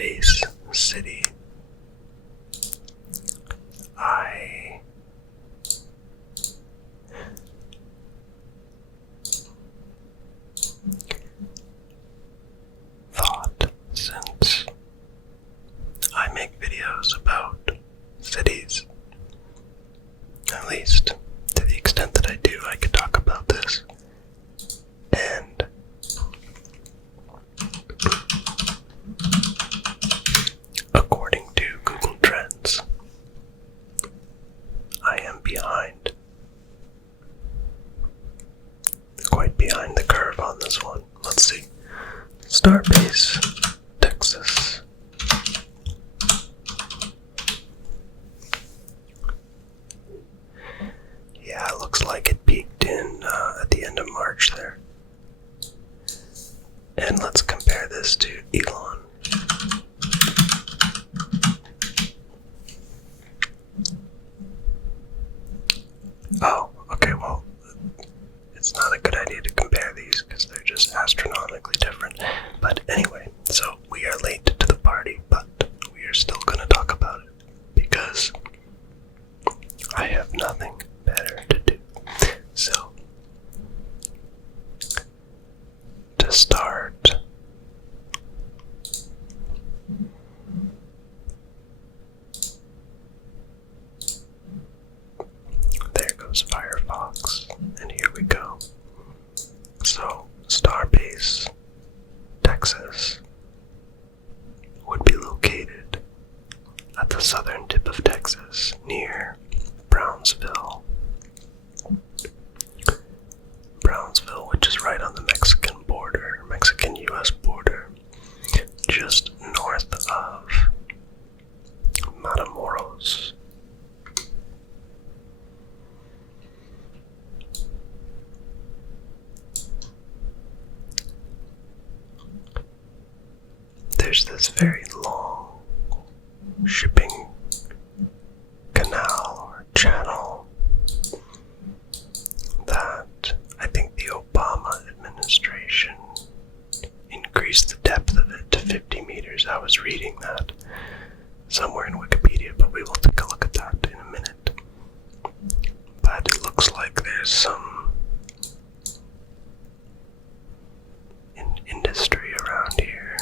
Starbase City. I thought, since I make videos about cities, at least to the extent that I do, I could talk about this. And according to Google Trends, I am behind. Quite behind the curve on this one. Let's see. Starbase, Texas. Yeah, it looks like it peaked in at the end of March there. And let's compare this to Elon. Oh, okay, well, it's not a good idea to compare these because they're just astronomically different. But anyway, so we are late to the party, but we are still going to talk about it because I have nothing better to do. So, to start, there goes Firefox, and here we go. So, Starbase, Texas, would be located at the southern tip of Texas, near Brownsville. Brownsville, which is right on the Mexican border, Mexican-US border, just north of Matamoros. There's this very long shipping canal or channel that I think the Obama administration increased the depth of it to 50 meters. I was reading that somewhere in Wikipedia, but we will take a look at that in a minute. But it looks like there's some industry around here.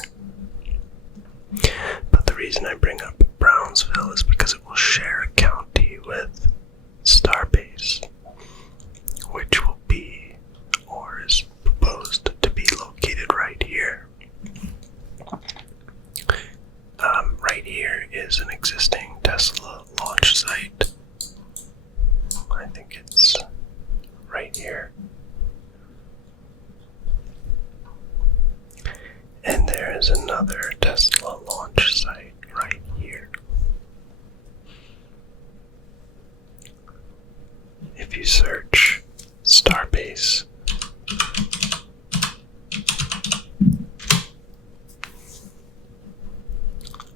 But the reason I bring up Brownsville is because it will share a county with Starbase, which will be, or is proposed to be, located right here. Right here is an existing Tesla launch site. I think it's right here. And there is another Tesla launch site right here. If you search Starbase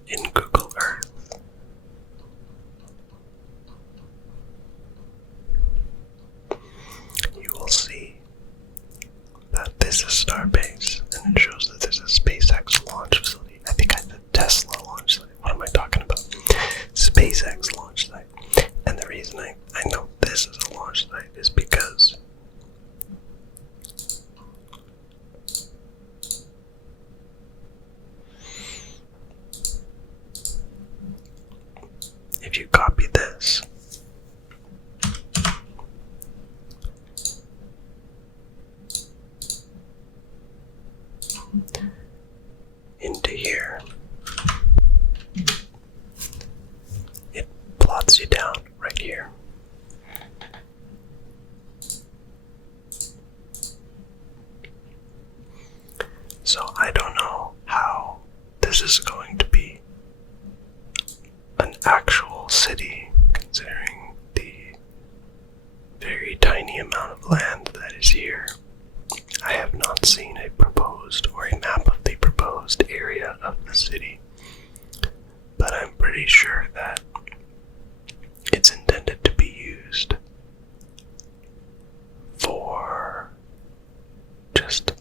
in Google Earth, you will see that this is Starbase, and it shows that there's a SpaceX launch facility. I think I said Tesla launch site. What am I talking about? SpaceX launch site. And the reason I know this is a launch site is because if you copy this into here, it plots you down right here. So I don't know how this is going to be an actual city, considering the very tiny amount of land that is here. I have not seen a proposed or a map of the proposed area of the city, but I'm pretty sure that it's intended to be used for just,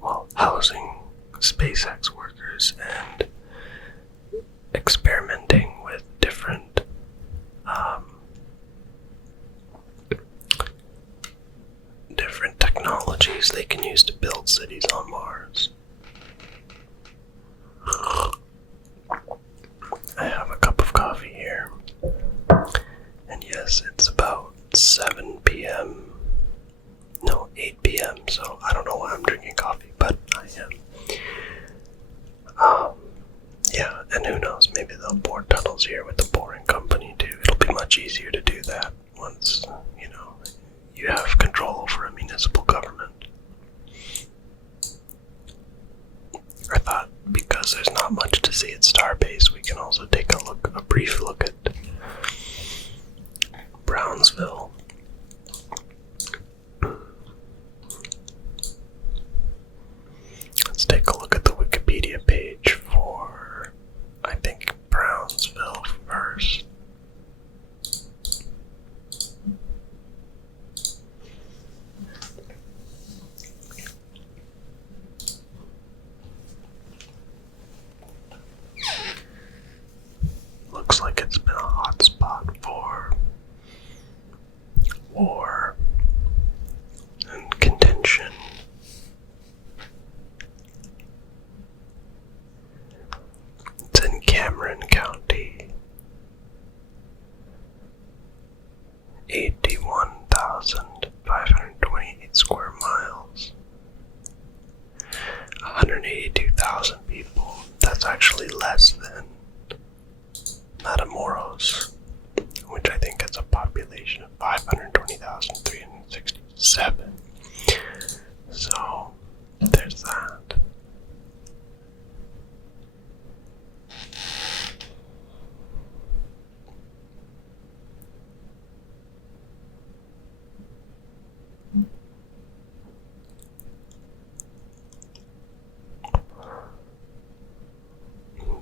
well, housing SpaceX workers and experimenting with different technologies they can use to build cities on Mars. I have a cup of coffee here, and yes, it's about 7 p.m. No, 8 p.m., so I don't know why I'm drinking coffee, but I am. Yeah, and who knows, maybe they'll bore tunnels here with the boring company too. It'll be much easier to do that once, you have control over a municipal government. I thought because there's not much to see at Starbase, we can also take a brief look at Brownsville. Let's take a look at the Wikipedia page for, I think, Brownsville first. Looks like it's been a hot spot for war and contention. It's in Cameron County. 81,528 square miles. 182,000 people. That's actually less than Matamoros, which I think has a population of 520,367. So, there's that.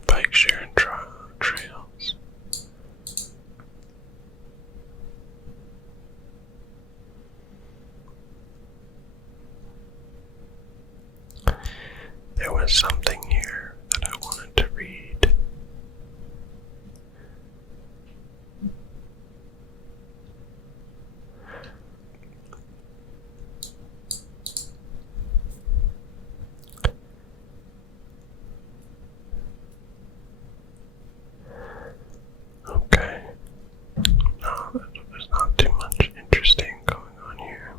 Bike sharing trails. There was something here that I wanted to read. Okay. No, there's not too much interesting going on here.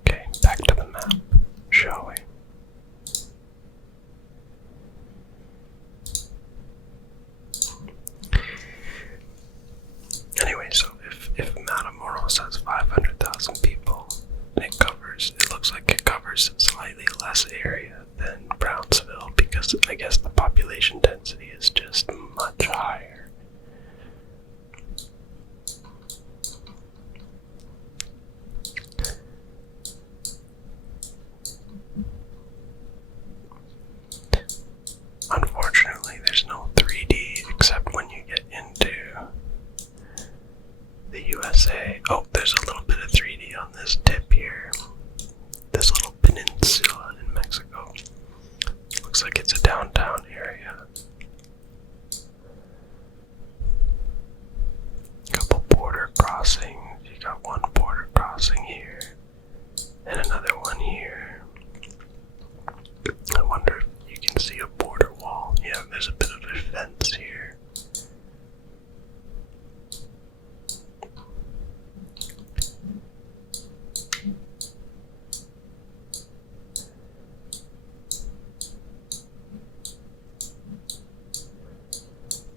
Okay, back to the map, shall we? Anyway, so if Matamoros has 500,000 people, it looks like it covers slightly less area than Brownsville, because I guess the population density is just much higher. Unfortunately, there's no 3D except when you get into the USA. Oh, there's a little bit of 3D on this tip here. This little peninsula in Mexico. Looks like it's a downtown area. Couple border crossings. You got one border crossing here, and another one here. I wonder if you can see a border wall. Yeah, there's a bit of a fence here.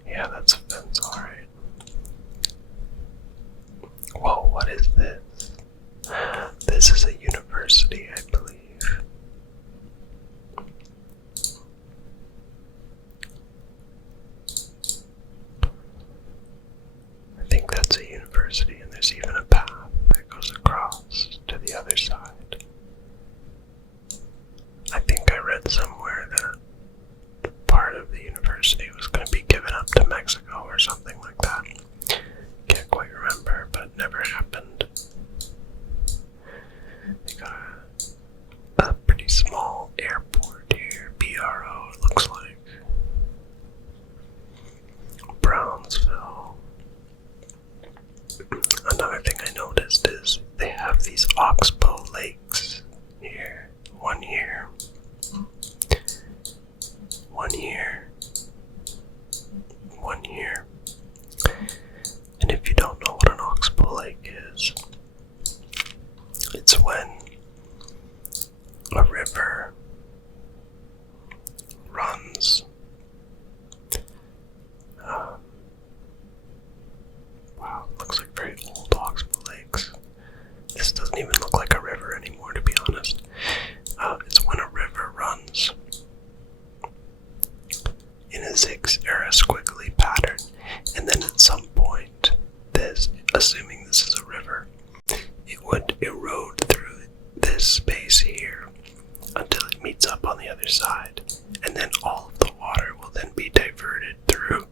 Yeah, that's a fence, alright. Whoa, what is this? This is a university, I believe. I think that's a university, and there's even a path that goes across to the other side. I think I read somewhere that part of the university was going to be given up to Mexico or something like that. Can't quite remember. Another thing I noticed is they have these oxbow lakes here. One here. One here. One here. And if you don't know what an oxbow lake is, it's when a river runs wow, it looks like very old oxbow lakes. This doesn't even look like a river anymore, to be honest. It's when a river runs in a squiggly pattern, and then at some point, assuming this is a river, it would erode through this space here until it meets up on the other side, and then all of the water will then be diverted through.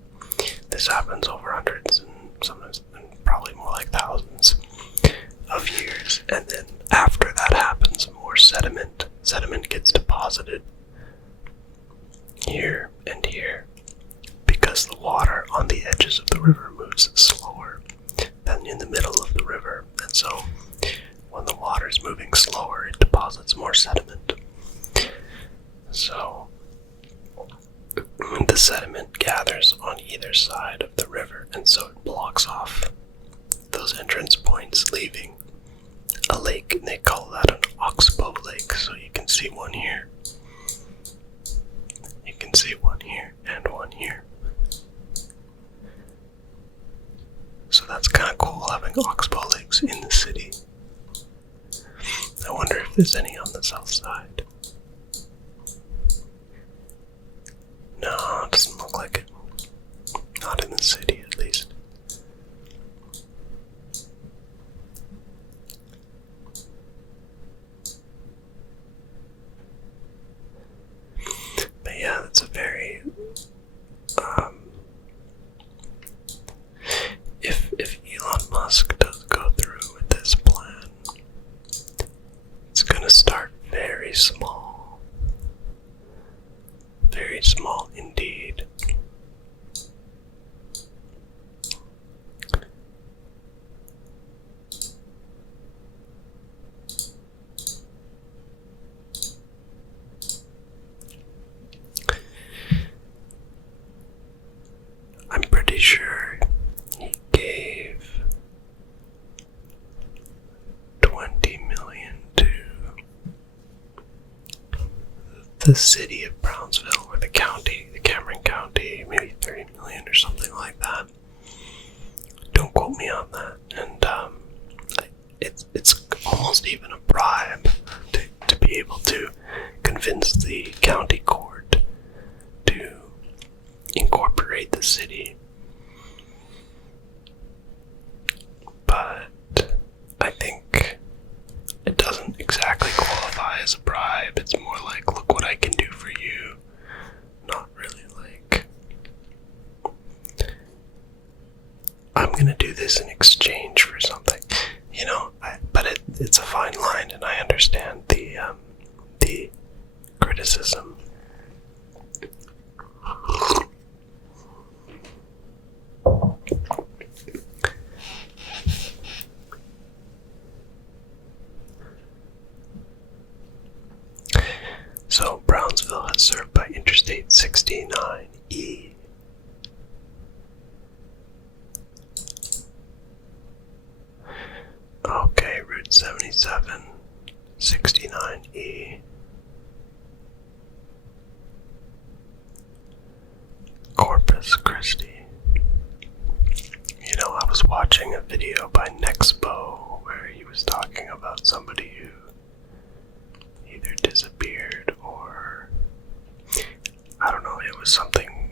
This happens over hundreds and sometimes probably more like thousands of years, and then after that happens, more sediment gets deposited here and here because the water on the edges of the river moves slower than in the middle of the river, and so when the water is moving slower, it deposits more sediment. So the sediment gathers on either side of the river, and so it blocks off those entrance points, leaving a lake, and they call that an oxbow lake. So you can see one here, you can see one here, and one here. So that's kind of cool, having oxbow lakes in the city. I wonder if there's any on the south side. No, it doesn't look like it. Not in the city, at least. But yeah, that's a very if Elon Musk does go through with this plan, it's gonna start very small. Very small indeed. I'm pretty sure he gave $20 million to the city of Brownsville, or the county, the Cameron County, maybe $30 million or something like that. Don't quote me on that. And it's almost even a bribe to be able to convince the county court to incorporate the city. But I think it doesn't exactly qualify as a bribe. It's more like, look what I can do for you. Not really like, I'm gonna do this in exchange for something. You know, but it's a fine line, and I understand the criticism. So Brownsville is served by Interstate 69E. Okay, Route 77, 69E. Corpus Christi. You know, I was watching a video by Nexpo where he was talking about somebody who either disappeared or, I don't know, it was something,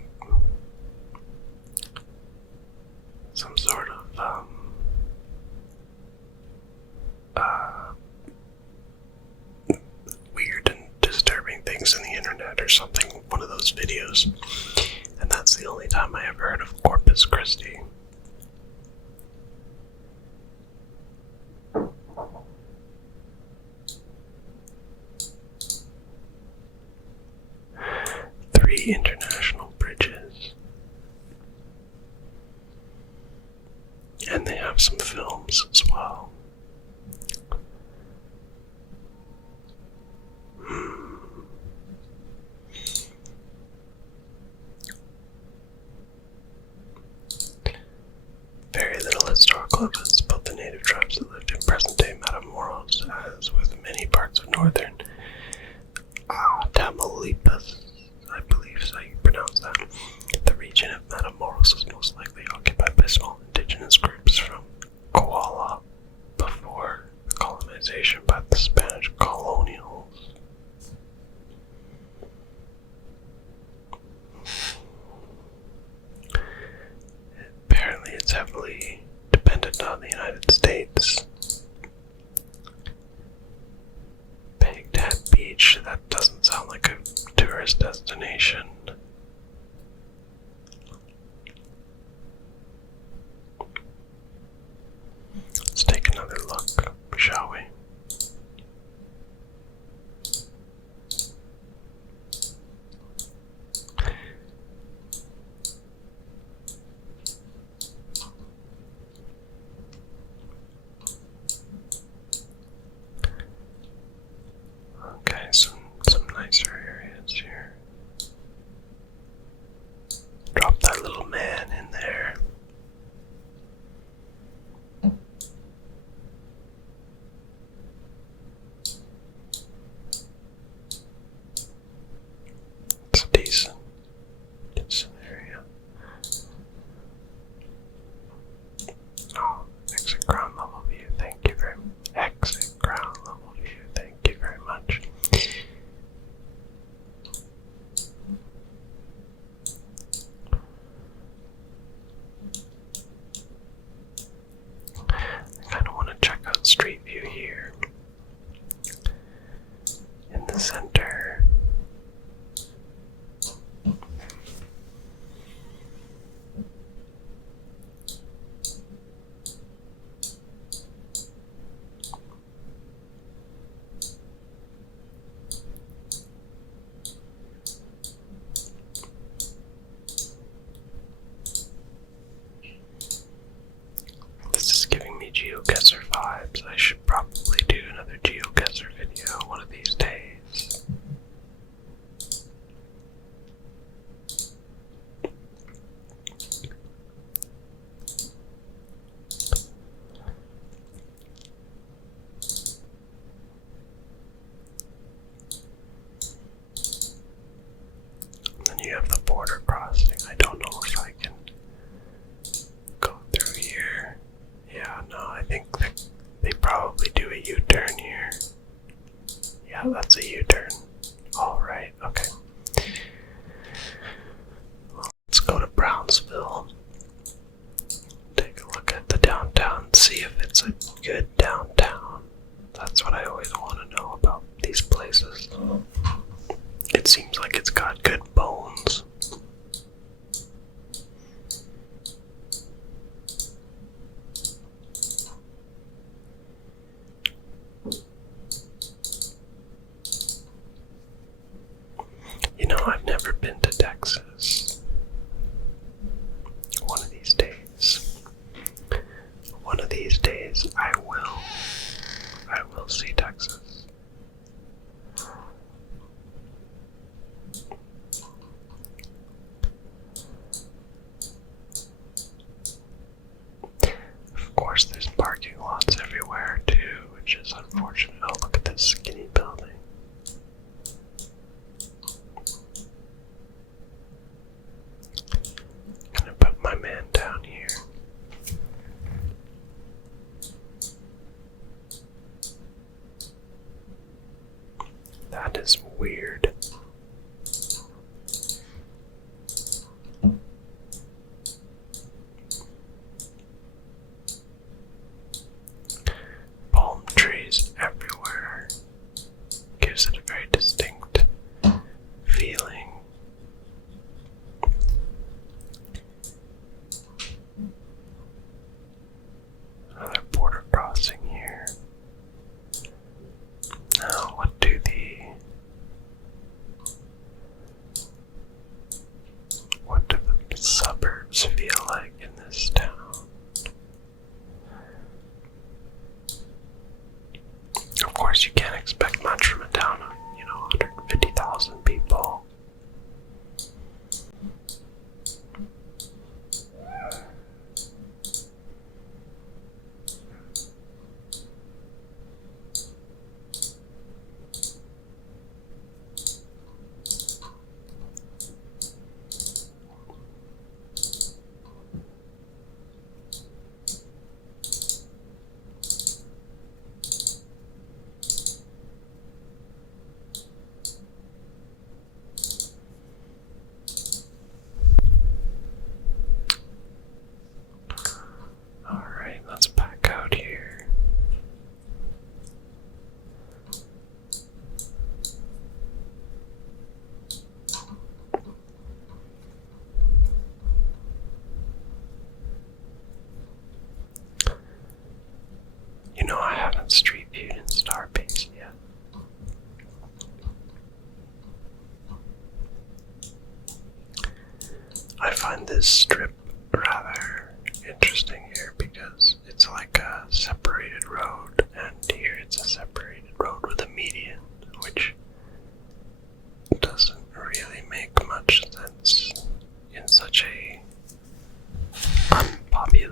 some sort of weird and disturbing things in the internet or something, one of those videos. And that's the only time I ever heard of Corpus Christi. Three international bridges. And they have some films as well. Very little historical evidence about the native tribes that lived in present-day Matamoros, as with many parts of northern Tamaulipas, I believe is how you pronounce that. The region of Matamoros was most likely occupied by small indigenous groups from Koala before colonization by the Spanish colonials. Apparently it's heavily dependent on the United States. Baghdad Beach, that doesn't sound like a tourist destination. Let's take another look, shall we? Okay, some nicer areas here. Drop that little man in there. It's a decent area. Oh, exit ground level view, thank you very much. Exit ground level view, thank you very much. I kind of want to check out Street View here. In the center. This is giving me GeoGuessr vibes. I should probably do another GeoGuessr video one of these days. And then you have the border crossing. I don't know if I can go through here. Yeah, no, I think that they probably do a U-turn here. Yeah, that's a U-turn. Alright, okay. Well, let's go to Brownsville. Take a look at the downtown, see if it's a good downtown. That's what I always want to know about these places. It seems like it's got good bones. You know, I've never been to Texas. One of these days. One of these days, I will see Texas. Of course, there's parking lots everywhere too, which is unfortunate. Oh, look at this skinny building. Gonna put my man down here. That is weird. Palm trees everywhere.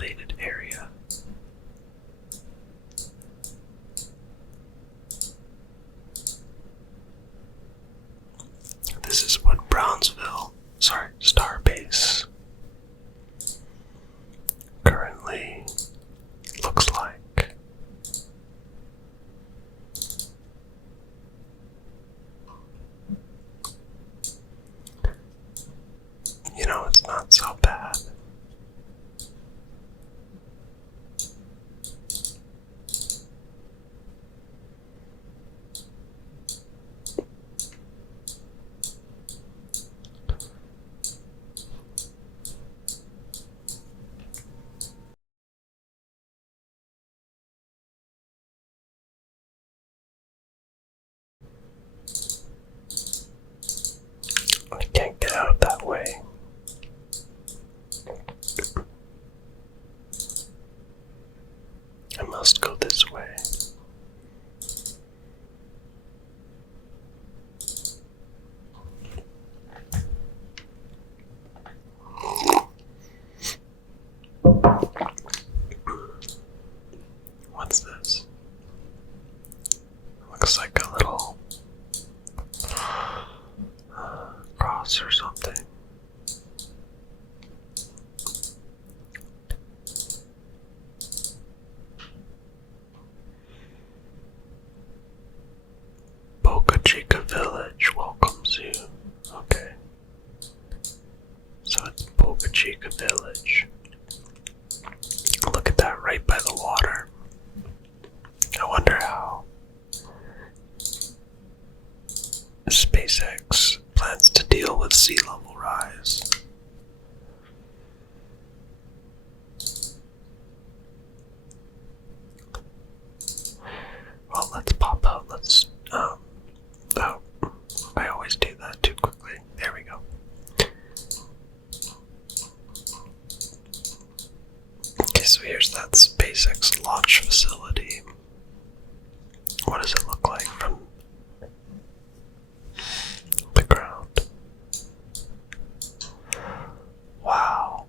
elevated area. This is what Starbase currently looks like. You know, it's not so bad. I can't get out that way. I must go this way. What's this? Looks like a little cross or something. Boca Chica Village welcomes you. Okay. So it's Boca Chica Village. Look at that, right by the water. I wonder how SpaceX plans to deal with sea level rise. Well, let's pop out. Oh, I always do that too quickly. There we go. Okay, so here's that SpaceX launch facility. What does it look like from the ground? Wow.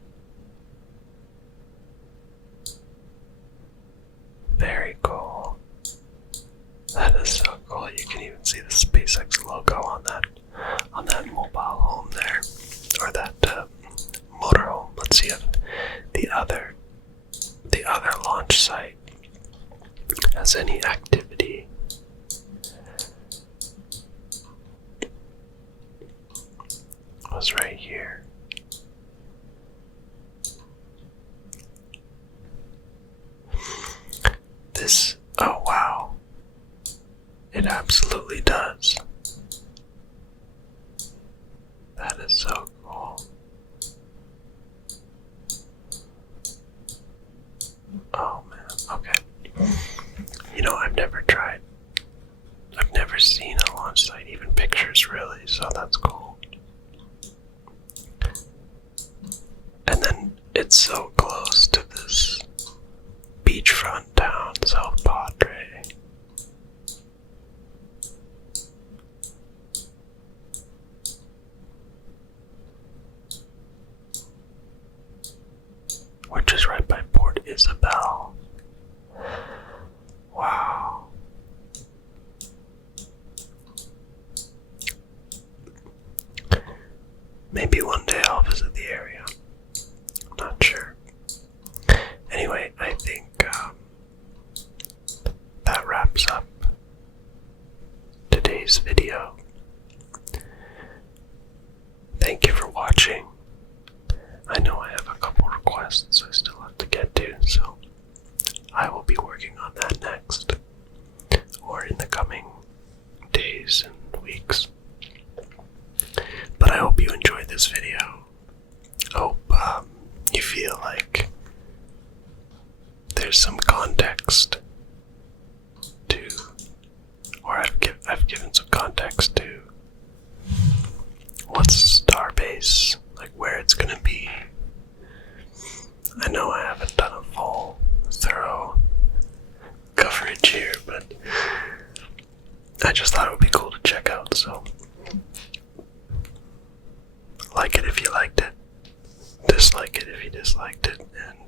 Very cool. That is so cool. You can even see the SpaceX logo on that mobile home there, or that motorhome. Let's see if the other launch site has any activity. It was right here. Oh wow. It absolutely does. That is so cool. Oh man, okay. You know, I've never seen a launch site, even pictures really, so that's cool. And then it's so close to this beachfront town, South Padre. Which is right by Port Isabel. Wow. Maybe one day I'll visit the area. I'm not sure. Anyway, I think that wraps up today's video. Thank you for watching. I know I have a couple requests I still have to get to, so I will be working on that next, or in the coming days and weeks. But I hope you enjoyed this video. I hope you feel like there's some context to, or I've given some context to what's Starbase, like where it's gonna be. I know I haven't done a full, thorough coverage here, but I just thought it would be cool to check out, so like it if you liked it, dislike it if you disliked it, and